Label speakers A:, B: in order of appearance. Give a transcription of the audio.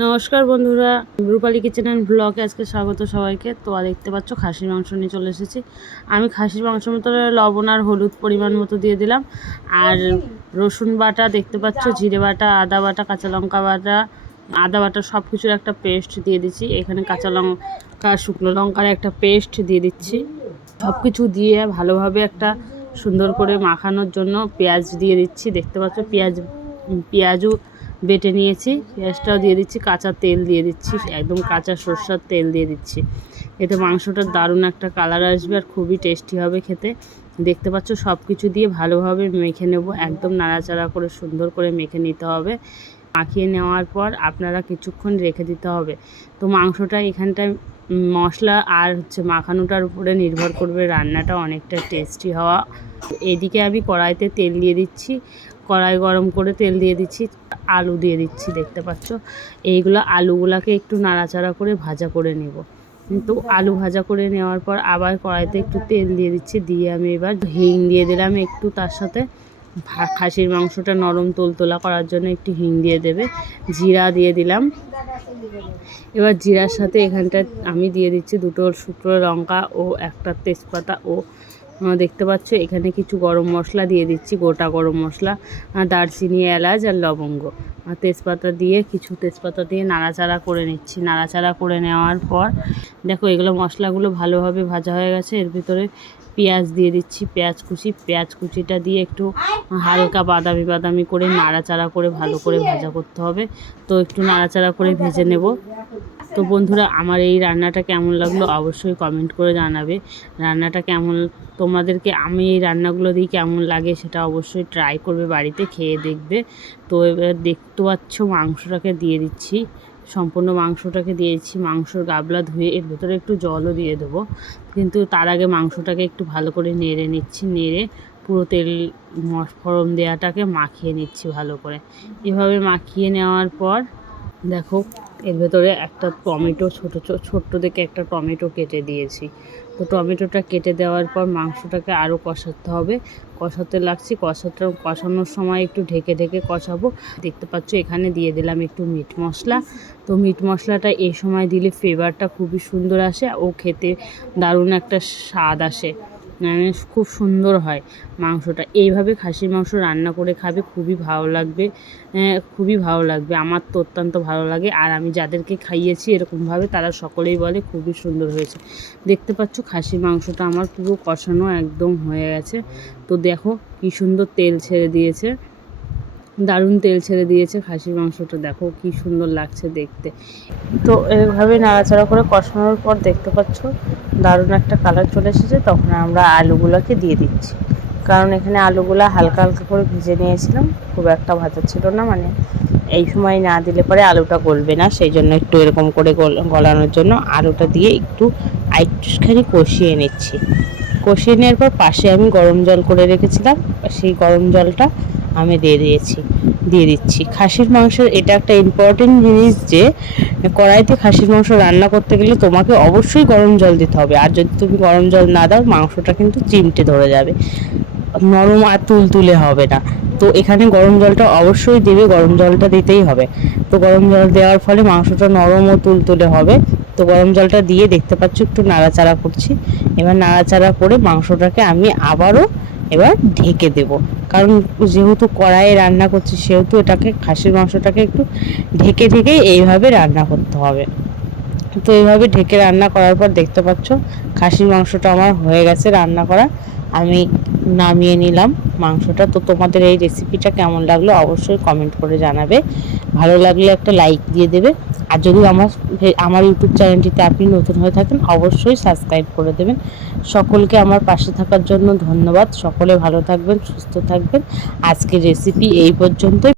A: নমস্কার বন্ধুরা, রূপালী kitchen and ব্লগে আজকে স্বাগত সবাইকে। তো আর দেখতে পাচ্ছ, খাসির মাংস নিয়ে চলে এসেছি। আমি খাসির মাংস মতো লবণ আর হলুদ পরিমাণ মতো দিয়ে দিলাম। আর রসুন বাটা দেখতে পাচ্ছ, জিরে বাটা, আদা বাটা, কাঁচা লঙ্কা বাটা, আদা বাটা সব কিছুর একটা পেস্ট দিয়ে দিচ্ছি। এখানে কাঁচা লঙ্কা, শুকনো লঙ্কার একটা পেস্ট দিয়ে দিচ্ছি। সব কিছু দিয়ে ভালোভাবে একটা সুন্দর করে মাখানোর জন্য পেঁয়াজ দিয়ে দিচ্ছি। দেখতে পাচ্ছ, পেঁয়াজ, পেঁয়াজও বেটে নিয়েছি পেঁয়াজটাও দিয়ে দিচ্ছি, কাঁচা তেল দিয়ে দিচ্ছি, একদম কাঁচা সর্ষার তেল দিয়ে দিচ্ছি। এতে মাংসটার দারুণ একটা কালার আসবে আর খুবই টেস্টি হবে খেতে। দেখতে পাচ্ছ সব কিছু দিয়ে ভালোভাবে মেখে নেব, একদম নাড়াচাড়া করে, সুন্দর করে মেখে নিতে হবে। মাখিয়ে নেওয়ার পর আপনারা কিছুক্ষণ রেখে দিতে হবে। তো মাংসটা এখানটায় মশলা আর হচ্ছে মাখানোটার উপরে নির্ভর করবে, রান্নাটা অনেকটা টেস্টি হওয়া। এদিকে আমি কড়াইতে তেল দিয়ে দিচ্ছি কড়াই গরম করে তেল দিয়ে দিচ্ছি, আলু দিয়ে দিচ্ছি, দেখতে পাচ্ছ? এইগুলো আলুগুলাকে একটু নাড়াচাড়া করে ভাজা করে নেব। তো আলু ভাজা করে নেওয়ার পর আবার কড়াইতে একটু তেল দিয়ে দিচ্ছি, দিয়ে আমি এবার হিং দিয়ে দিলাম। একটু তার সাথে খাসির মাংসটা নরম তোলতোলা করার জন্য একটু হিং দিয়ে দেবে। জিরা দিয়ে দিলাম। এবার জিরার সাথে এখানটা আমি দিয়ে দিচ্ছি দুটো শুকনো লঙ্কা ও একটা তেজপাতা ও দেখতে পাচ্ছ, এখানে কিছু গরম মশলা দিয়ে দিচ্ছি, গোটা গরম মশলা দারচিনি, এলাচ আর লবঙ্গ। আর তেজপাতা দিয়ে, কিছু তেজপাতা দিয়ে নাড়াচাড়া করে নিচ্ছি। নাড়াচাড়া করে নেওয়ার পর, দেখো এগুলো মশলাগুলো ভালোভাবে ভাজা হয়ে গেছে। এর ভিতরে পেঁয়াজ দিয়ে দিচ্ছি, পেঁয়াজ কুচি। পেঁয়াজ কুচিটা দিয়ে একটু হালকা বাদামি বাদামি করে নাড়াচাড়া করে ভালো করে ভাজা করতে হবে। তো একটু নাড়াচাড়া করে ভেজে নেব। তো বন্ধুরা, আমার এই রান্নাটা কেমন লাগল অবশ্যই কমেন্ট করে জানাবে। রান্নাটা কেমন, তোমাদেরকে আমি এই রান্নাগুলো দিই কেমন লাগে সেটা অবশ্যই ট্রাই করবে বাড়িতে, খেয়ে দেখবে। তো এবার দেখতে পাচ্ছ মাংসটাকে দিয়ে দিচ্ছি, সম্পূর্ণ মাংসটাকে দিয়েছি। মাংসর গাবলা ধুয়ে এর ভেতরে একটু জলও দিয়ে দেবো। কিন্তু তার আগে মাংসটাকে একটু ভালো করে নেড়ে নিচ্ছি, নেড়ে পুরো তেল ফোড়ন দেওয়াটাকে মাখিয়ে নিচ্ছি ভালো করে। এভাবে মাখিয়ে নেওয়ার পর দেখো এর ভেতরে একটা টমেটো ছোটো ছোট্ট দেখে একটা টমেটো কেটে দিয়েছি। তো টমেটোটা কেটে দেওয়ার পর মাংসটাকে আরও কষাতে হবে। কষাতে লাগছি, কষাটা, কষানোর সময় একটু ঢেকে ঢেকে কষাবো। দেখতে পাচ্ছ এখানে দিয়ে দিলাম একটু মিট মশলা। তো মিট মশলাটা এই সময় দিলে ফ্লেভারটা খুবই সুন্দর আসে, ও খেতে দারুণ একটা স্বাদ আসে। মানে খুব সুন্দর হয় মাংসটা। এইভাবে খাসির মাংস রান্না করে খাবে খুবই ভালো লাগবে। খুবই ভালো লাগবে। আমার তো অত্যন্ত ভালো লাগে। আর আমি যাদেরকে খাইয়েছি এরকমভাবে তারা সকলেই বলে খুবই সুন্দর হয়েছে। দেখতে পাচ্ছ খাসির মাংসটা আমার পুরো কষানো একদম হয়ে গেছে। তো দেখো কী সুন্দর তেল ছেড়ে দিয়েছে। দারুণ তেল ছেড়ে দিয়েছে খাসির মাংসটা। দেখো কি সুন্দর লাগছে দেখতে। তো এইভাবে নাড়াচাড়া করে কষানোর পর দেখতে পাচ্ছ, দারুণ একটা কালার চলে এসেছে। তখন আমরা আলুগুলোকে দিয়ে দিচ্ছি। কারণ এখানে আলুগুলো হালকা হালকা করে ভেজে নিয়েছিলাম। খুব একটা ভাজা ছিল না মানে এই সময় না দিলে পরে আলুটা গলবে না। সেই জন্য একটু এরকম করে গলানোর জন্য আলুটা দিয়ে একটু আইটুখানি কষিয়ে নিচ্ছি। কষিয়ে নেওয়ার পর পাশে আমি গরম জল করে রেখেছিলাম। সেই গরম জলটা আমি দিয়ে দিয়েছি, দিয়ে দিচ্ছি। খাসির মাংসের এটা একটা ইম্পর্টেন্ট জিনিস যে, কড়াইতে খাসির মাংস রান্না করতে গেলে তোমাকে অবশ্যই গরম জল দিতে হবে। আর যদি তুমি গরম জল না দাও, মাংসটা কিন্তু চিমটে ধরে যাবে। নরম আর তুলতুলে হবে না। তো এখানে গরম জলটা অবশ্যই দেবে, গরম জলটা দিতেই হবে। তো গরম জল দেওয়ার ফলে মাংসটা নরম ও তুলতুলে হবে। তো গরম জলটা দিয়ে দেখতে পাচ্ছ, একটু নাড়াচাড়া করছি। এবার নাড়াচাড়া করে মাংসটাকে আমি আবারও এবার ঢেকে দেব। কারণ যেহেতু কড়াইয়ে রান্না করছি, সেহেতু এটাকে খাসির মাংসটাকে একটু ঢেকে ঢেকে এইভাবে রান্না করতে হবে। তো এইভাবে ঢেকে রান্না করার পর দেখতে পাচ্ছ, খাসির মাংসটা আমার হয়ে গেছে রান্না করা। আমি নামিয়ে নিলাম মাংসটা। তো তোমাদের এই রেসিপিটা কেমন লাগল অবশ্যই কমেন্ট করে জানাবে। ভালো লাগলে একটা লাইক দিয়ে দেবে। আর যদি আমার আমার ইউটিউব চ্যানেলটিতে আপনি নতুন হয়ে থাকেন, অবশ্যই সাবস্ক্রাইব করে দেবেন। সকলকে আমার পাশে থাকার জন্য ধন্যবাদ। সকলে ভালো থাকবেন, সুস্থ থাকবেন। আজকের রেসিপি এই পর্যন্তই।